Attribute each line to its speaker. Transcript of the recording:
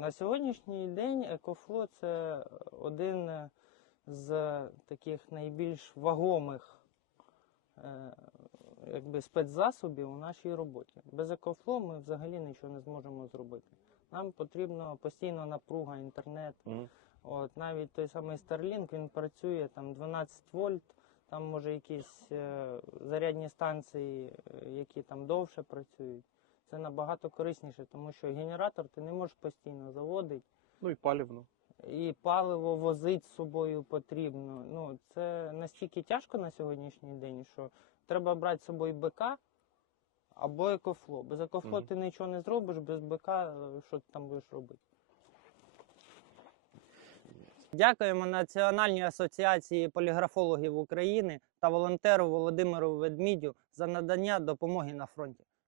Speaker 1: На сьогоднішній день екофло це один з таких найбільш вагомих е, якби, спецзасобів у нашій роботі. Без екофло ми взагалі нічого не зможемо зробити. Нам потрібна постійна напруга, інтернет.
Speaker 2: Мгм.
Speaker 1: От, навіть той самий Starlink, він працює там 12 вольт, там може якісь е, зарядні станції, е, які там довше працюють. Це набагато корисніше, тому що генератор ти не можеш постійно заводити,
Speaker 2: Ну і палівно.
Speaker 1: і паливо возити з собою потрібно. Ну, це настільки тяжко на сьогоднішній день, що треба брати з собою БК або екофло. Без екофло
Speaker 2: Мгм.
Speaker 1: ти нічого не зробиш, без БК е, що ти там будеш робити. Дякуємо Національній асоціації поліграфологів України та волонтеру Володимиру Ведмідю за надання допомоги на фронті.